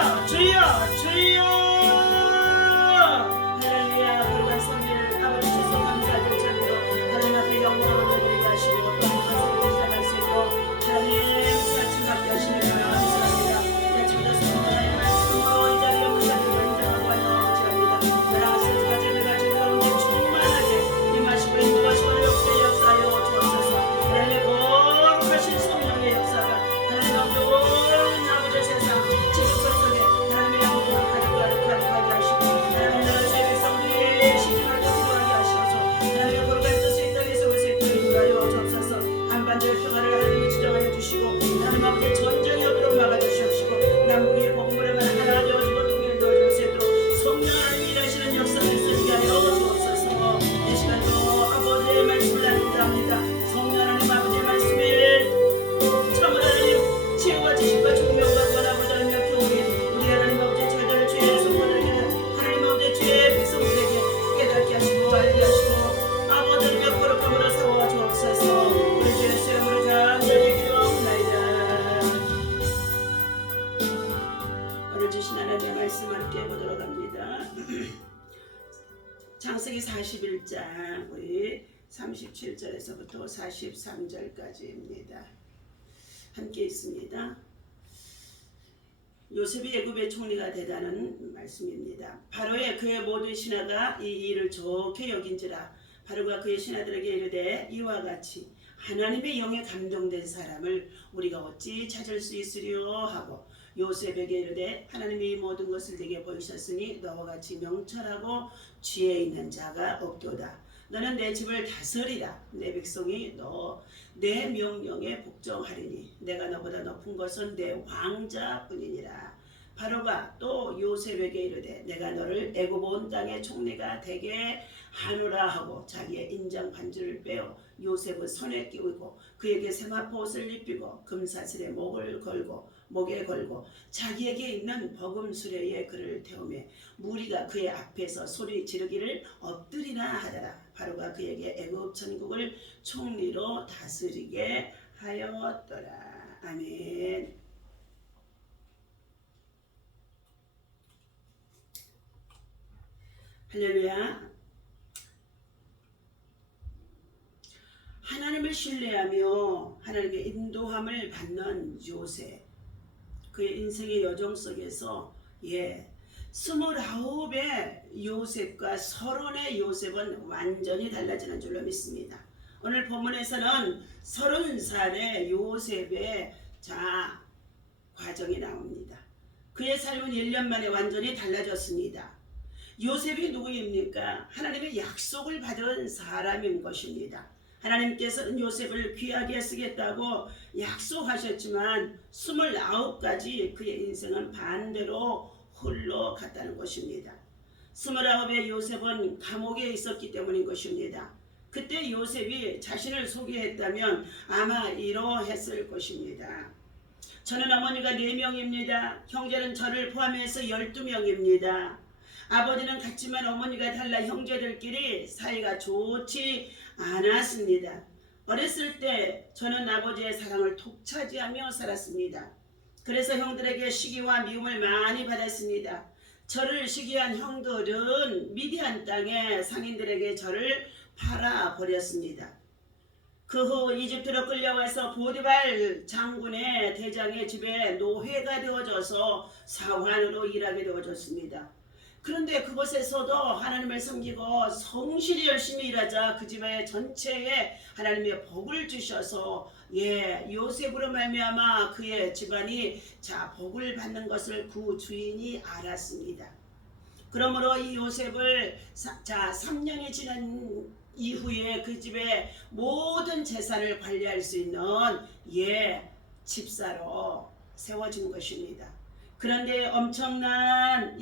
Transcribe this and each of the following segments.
주여 주여 주여. 할렐루야. 거룩한 성일 아버지 주소 감사드릴 자리로 하나님 앞에 영광을 올려드리게 하시고 또 감사를 찬양할 수 있고 하나님 사칭 받게 하시니 감사합니다. 내 주여 성령의 말씀으로 이 자리에 무사히 인정하고 완성합니다. 나라가 세주가 제대가 제대 가운데 충만하게 임하시고 인도하시고 역사의 역사여 주옵소서. 하나님의 거룩하신 성령의 역사가 하나님 가운데 온 아버지 세상 지구촌 속에 하나님의 영광을 가득하게 하시고 하나님 나라 주의 백성들이 시집을 통과하게 하셔서 하나님의 거룩한 뜻을 이 땅에서 올세토록 인도하여 주옵소서. 한반도의 평화를 하나님이 지정하여 주시고 하나님 아버지의 전쟁이 오도록 막아주시옵시고 남북의 복음을 하나 되어지고 통일을 도와주시도록 성령 하나님이 일하시는 역사를 있게 하여 주옵소서. 이 시간도 아버지의 말씀을 나누자 합니다. 성령 하나님 아버지의 말씀을 참으로 하나님 치유와 지식과 총명과 구원하고자 하며 교훈이 우리 하나님 아버지의 제자를 죄의 성도들에게 하나님 아버지의 죄의 백성들에게 깨닫게 하시고 알게 하시고 아버지의 거룩함으로 세워 주옵소서. 우리 죄의 수염으로 잠잠히 기도하옵나이다. 오늘 주신 하나님의 말씀 함께 보도록 합니다. 창세기 41장 우리 37절에서부터 43절까지입니다. 함께 있습니다. 요셉이 애굽의 총리가 되다는 말씀입니다. 바로의 그의 모든 신하가 이 일을 좋게 여긴지라 바로가 그의 신하들에게 이르되 이와 같이 하나님의 영에 감동된 사람을 우리가 어찌 찾을 수 있으리요 하고 요셉에게 이르되 하나님이 이 모든 것을 네게 보이셨으니 너와 같이 명철하고 지혜 있는 자가 없도다. 너는 내 집을 다스리라. 내 백성이 너 내 명령에 복종하리니 내가 너보다 높은 것은 내 왕자뿐이니라. 바로가 또 요셉에게 이르되 내가 너를 애굽 온 땅의 총리가 되게 하노라 하고 자기의 인장 반지를 빼어 요셉의 손에 끼우고 그에게 세마포 옷을 입히고 금사슬에 목에 걸고 자기에게 있는 버금 수레에 그를 태우매 무리가 그의 앞에서 소리 지르기를 엎드리나 하더라. 바로가 그에게 애굽 전국을 총리로 다스리게 하였더라. 아멘. 할렐루야. 하나님을 신뢰하며 하나님의 인도함을 받는 요셉, 그의 인생의 여정 속에서 29의 요셉과 30의 요셉은 완전히 달라지는 줄로 믿습니다. 오늘 본문에서는 30살의 요셉의 과정이 나옵니다. 그의 삶은 1년 만에 완전히 달라졌습니다. 요셉이 누구입니까? 하나님의 약속을 받은 사람인 것입니다. 하나님께서는 요셉을 귀하게 쓰겠다고 약속하셨지만 29가지 그의 인생은 반대로 흘러갔다는 것입니다. 29의 요셉은 감옥에 있었기 때문인 것입니다. 그때 요셉이 자신을 소개했다면 아마 이러했을 것입니다. 저는 어머니가 4명입니다. 형제는 저를 포함해서 12명입니다. 아버지는 같지만 어머니가 달라 형제들끼리 사이가 좋지 않았습니다. 어렸을 때 저는 아버지의 사랑을 독차지하며 살았습니다. 그래서 형들에게 시기와 미움을 많이 받았습니다. 저를 시기한 형들은 미디안 땅의 상인들에게 저를 팔아버렸습니다. 그 후 이집트로 끌려와서 보디발 장군의 대장의 집에 노예가 되어져서 사환으로 일하게 되어졌습니다. 그런데 그곳에서도 하나님을 섬기고 성실히 열심히 일하자 그 집의 전체에 하나님의 복을 주셔서 요셉으로 말미암아 그의 집안이 복을 받는 것을 그 주인이 알았습니다. 그러므로 이 요셉을 3년이 지난 이후에 그 집의 모든 재산을 관리할 수 있는 집사로 세워진 것입니다. 그런데 엄청난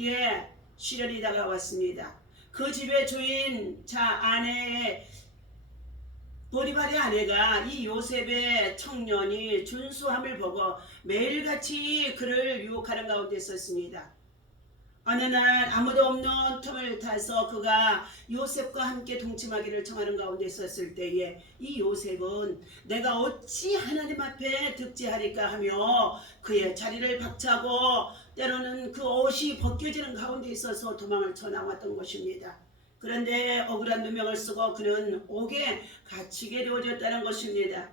시련이 다가왔습니다. 그 집의 주인 아내의 보디발의 아내가 이 요셉의 청년이 준수함을 보고 매일같이 그를 유혹하는 가운데 있었습니다. 어느 날 아무도 없는 틈을 타서 그가 요셉과 함께 동침하기를 청하는 가운데 있었을 때에 이 요셉은 내가 어찌 하나님 앞에 득지하리까 하며 그의 자리를 박차고 때로는 그 옷이 벗겨지는 가운데 있어서 도망을 쳐나왔던 것입니다. 그런데 억울한 누명을 쓰고 그는 옥에 갇히게 되어졌다는 것입니다.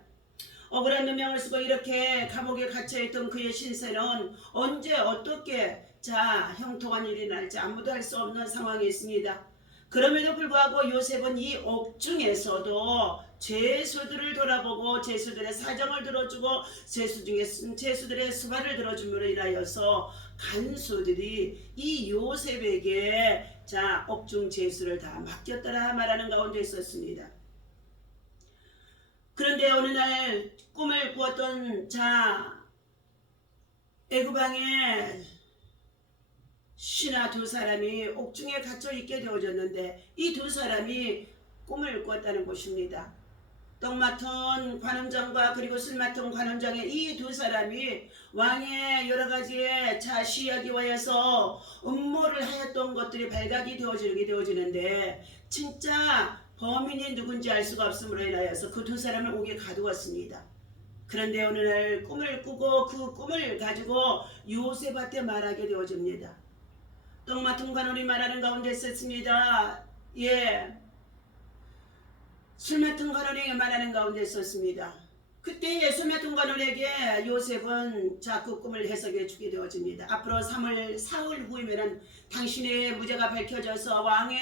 억울한 누명을 쓰고 이렇게 감옥에 갇혀있던 그의 신세는 언제 어떻게 형통한 일이 날지 아무도 알 수 없는 상황에 있습니다. 그럼에도 불구하고 요셉은 이 옥중에서도 죄수들을 돌아보고 죄수들의 사정을 들어주고 죄수들의 수발을 들어줌으로 인하여서 간수들이 이 요셉에게 옥중 죄수를 다 맡겼더라 말하는 가운데 있었습니다. 그런데 어느 날 꿈을 꾸었던 애굽 왕의 신하 두 사람이 옥중에 갇혀 있게 되어졌는데 이 두 사람이 꿈을 꾸었다는 것입니다. 떡 맡은 관원장과 그리고 술 맡은 관원장의 이 두 사람이 왕의 여러 가지의 시야기와에서 음모를 하였던 것들이 발각이 되어지는데 진짜 범인이 누군지 알 수가 없음으로 인하여서 그 두 사람을 옥에 가두었습니다. 그런데 어느 날 꿈을 꾸고 그 꿈을 가지고 요셉한테 말하게 되어집니다. 떡 맡은 관원이 말하는 가운데 있었습니다. 술 맡은 관원에게 말하는 가운데 있었습니다. 그때 술 맡은 관원에게 요셉은 그 꿈을 해석해 주게 되어집니다. 앞으로 사흘 후이면 당신의 무죄가 밝혀져서 왕의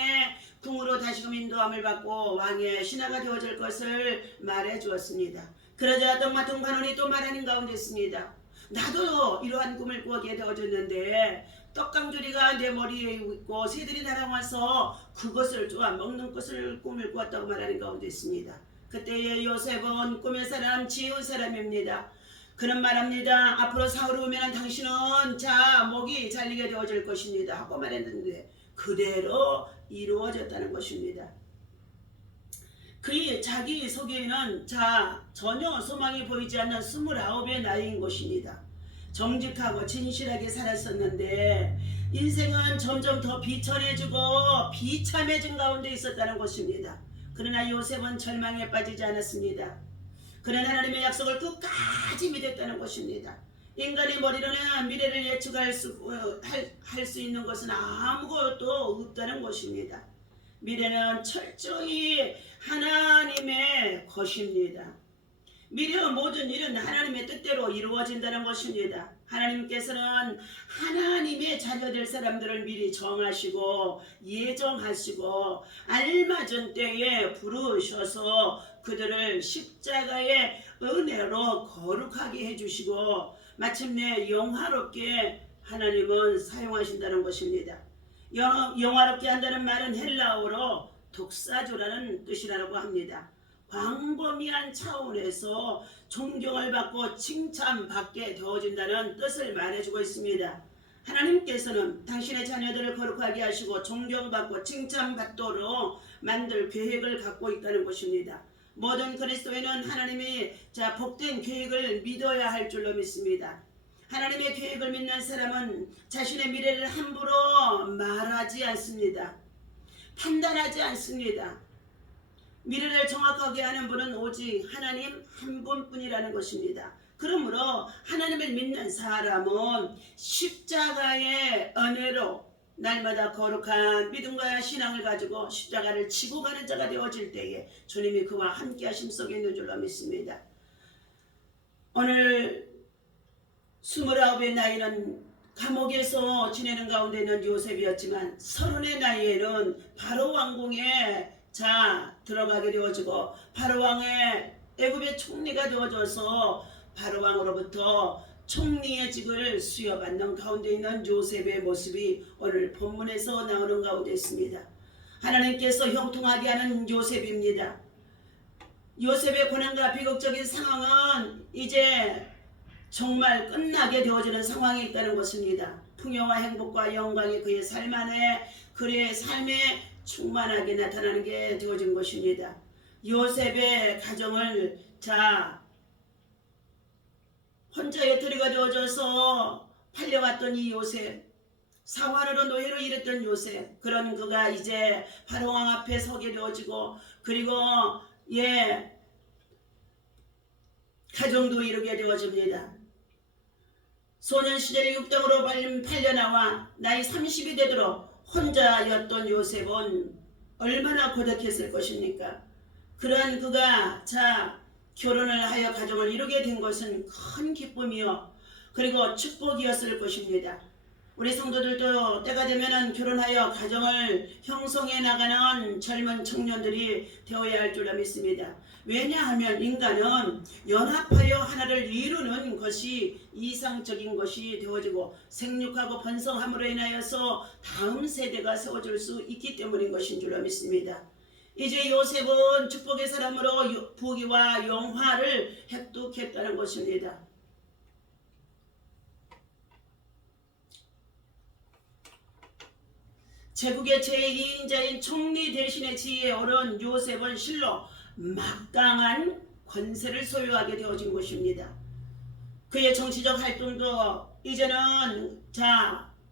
궁으로 다시금 인도함을 받고 왕의 신하가 되어질 것을 말해 주었습니다. 그러자 떡 맡은 관원이 또 말하는 가운데 있습니다. 나도 이러한 꿈을 꾸게 되어졌는데 떡강조리가 내 머리에 있고 새들이 날아와서 그것을 쪼아 먹는 것을 꿈을 꾸었다고 말하는 가운데 있습니다. 그때의 요셉은 꿈의 사람 지혜의 사람입니다. 그는 말합니다. 앞으로 사흘 후면 당신은 목이 잘리게 되어질 것입니다 하고 말했는데 그대로 이루어졌다는 것입니다. 그의 자기 속에는 전혀 소망이 보이지 않는 29의 나이인 것입니다. 정직하고 진실하게 살았었는데 인생은 점점 더 비천해지고 비참해진 가운데 있었다는 것입니다. 그러나 요셉은 절망에 빠지지 않았습니다. 그는 하나님의 약속을 끝까지 믿었다는 것입니다. 인간의 머리로는 미래를 예측할 수 있는 것은 아무것도 없다는 것입니다. 미래는 철저히 하나님의 것입니다. 미래의 모든 일은 하나님의 뜻대로 이루어진다는 것입니다. 하나님께서는 하나님의 자녀될 사람들을 미리 정하시고 예정하시고 알맞은 때에 부르셔서 그들을 십자가의 은혜로 거룩하게 해주시고 마침내 영화롭게 하나님은 사용하신다는 것입니다. 영화롭게 한다는 말은 헬라어로 독사조라는 뜻이라고 합니다. 광범위한 차원에서 존경을 받고 칭찬받게 되어진다는 뜻을 말해주고 있습니다. 하나님께서는 당신의 자녀들을 거룩하게 하시고 존경받고 칭찬받도록 만들 계획을 갖고 있다는 것입니다. 모든 그리스도인은 하나님이 복된 계획을 믿어야 할 줄로 믿습니다. 하나님의 계획을 믿는 사람은 자신의 미래를 함부로 말하지 않습니다. 판단하지 않습니다. 미래를 정확하게 하는 분은 오직 하나님 한 분뿐이라는 것입니다. 그러므로 하나님을 믿는 사람은 십자가의 은혜로 날마다 거룩한 믿음과 신앙을 가지고 십자가를 지고 가는 자가 되어질 때에 주님이 그와 함께 하심 속에 있는 줄로 믿습니다. 오늘 29의 나이는 감옥에서 지내는 가운데 있는 요셉이었지만 30의 나이에는 바로 왕궁에 들어가게 되어지고 바로왕의 애굽의 총리가 되어져서 바로왕으로부터 총리의 직을 수여받는 가운데 있는 요셉의 모습이 오늘 본문에서 나오는 가운데 있습니다. 하나님께서 형통하게 하는 요셉입니다. 요셉의 고난과 비극적인 상황은 이제 정말 끝나게 되어지는 상황이 있다는 것입니다. 풍요와 행복과 영광이 그의 삶 안에 그의 삶에 충만하게 나타나는 게 되어진 것입니다. 요셉의 가정을 혼자의 터리가 되어져서 팔려왔던 이 요셉, 사환으로 노예로 일했던 요셉, 그런 그가 이제 바로왕 앞에 서게 되어지고, 그리고 가정도 이루게 되어집니다. 소년 시절에 육당으로 팔려나와 나이 30이 되도록 혼자였던 요셉은 얼마나 고독했을 것입니까? 그러한 그가 결혼을 하여 가정을 이루게 된 것은 큰 기쁨이요, 그리고 축복이었을 것입니다. 우리 성도들도 때가 되면 결혼하여 가정을 형성해 나가는 젊은 청년들이 되어야 할 줄 믿습니다. 왜냐하면 인간은 연합하여 하나를 이루는 것이 이상적인 것이 되어지고 생육하고 번성함으로 인하여서 다음 세대가 세워질 수 있기 때문인 것인 줄 믿습니다. 이제 요셉은 축복의 사람으로 부귀와 영화를 획득했다는 것입니다. 제국의 제2인자인 총리 대신의 지위에 오른 요셉은 실로 막강한 권세를 소유하게 되어진 것입니다. 그의 정치적 활동도 이제는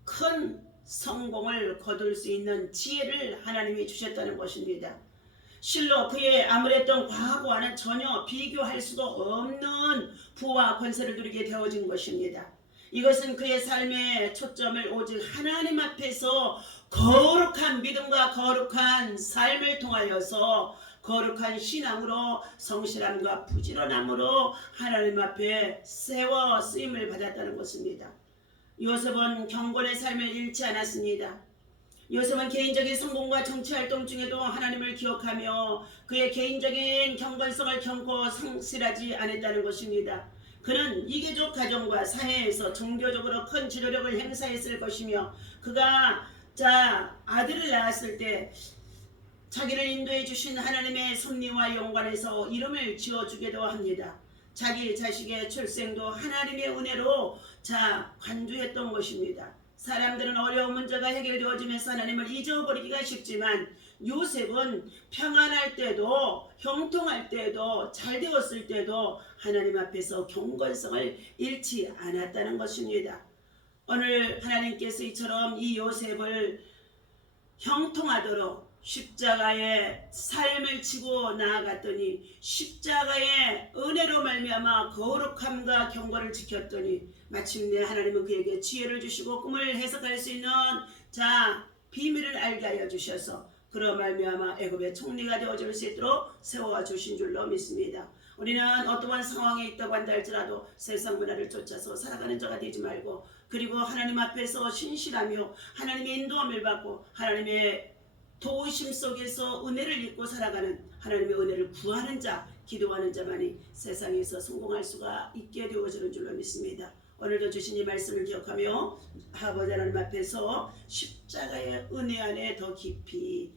큰 성공을 거둘 수 있는 지혜를 하나님이 주셨다는 것입니다. 실로 그의 아무랬던 과거와는 전혀 비교할 수도 없는 부와 권세를 누리게 되어진 것입니다. 이것은 그의 삶의 초점을 오직 하나님 앞에서 거룩한 믿음과 거룩한 삶을 통하여서 거룩한 신앙으로 성실함과 부지런함으로 하나님 앞에 세워 쓰임을 받았다는 것입니다. 요셉은 경건의 삶을 잃지 않았습니다. 요셉은 개인적인 성공과 정치활동 중에도 하나님을 기억하며 그의 개인적인 경건성을 결코 상실하지 않았다는 것입니다. 그는 이계적 가정과 사회에서 종교적으로 큰 지도력을 행사했을 것이며, 그가 아들을 낳았을 때 자기를 인도해 주신 하나님의 섭리와 영광에서 이름을 지어주기도 합니다. 자기 자식의 출생도 하나님의 은혜로 관주했던 것입니다. 사람들은 어려운 문제가 해결되어지면서 하나님을 잊어버리기가 쉽지만 요셉은 평안할 때도 형통할 때도 잘 되었을 때도 하나님 앞에서 경건성을 잃지 않았다는 것입니다. 오늘 하나님께서 이처럼 이 요셉을 형통하도록 십자가의 삶을 지고 나아갔더니, 십자가의 은혜로 말미암아 거룩함과 경건을 지켰더니 마침내 하나님은 그에게 지혜를 주시고 꿈을 해석할 수 있는 비밀을 알게 하여 주셔서 그로 말미암아 애굽의 총리가 되어줄 수 있도록 세워 주신 줄로 믿습니다. 우리는 어떠한 상황에 있다고 한다 할지라도 세상 문화를 쫓아서 살아가는 자가 되지 말고, 그리고 하나님 앞에서 신실하며 하나님의 인도함을 받고 하나님의 도우심 속에서 은혜를 입고 살아가는, 하나님의 은혜를 구하는 자, 기도하는 자만이 세상에서 성공할 수가 있게 되어지는 줄로 믿습니다. 오늘도 주신 이 말씀을 기억하며 아버지 하나님 앞에서 십자가의 은혜 안에 더 깊이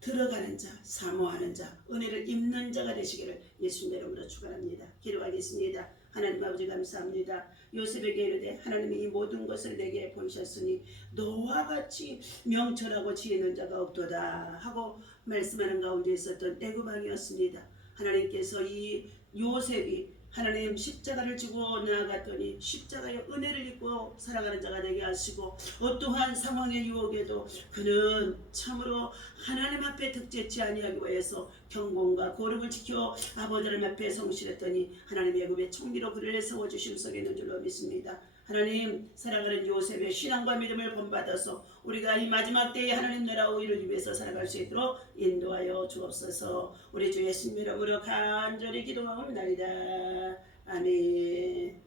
들어가는 자, 사모하는 자, 은혜를 입는 자가 되시기를 예수님의 이름으로 축원합니다. 기도하겠습니다. 하나님 아버지 감사합니다. 요셉에게 이르되 하나님이 이 모든 것을 내게 보이셨으니 너와 같이 명철하고 지혜 있는 자가 없도다 하고 말씀하는 가운데 있었던 애굽 왕이었습니다. 하나님께서 이 요셉이 하나님 십자가를 지고 나아갔더니 십자가의 은혜를 입고 살아가는 자가 되게 하시고, 어떠한 상황의 유혹에도 그는 참으로 하나님 앞에 득제치 아니하기 위해서 경건과 거룩을 지켜 아버지 하나님 앞에 성실했더니 하나님의 애굽의 총리로 그를 세워주심속에 있는 줄로 믿습니다. 하나님, 살아가는 요셉의 신앙과 믿음을 본받아서 우리가 이 마지막 때에 하나님 나라 의를 위해서 살아갈 수 있도록 인도하여 주옵소서. 우리 주 예수님 이름으로 간절히 기도하옵나이다. 아멘.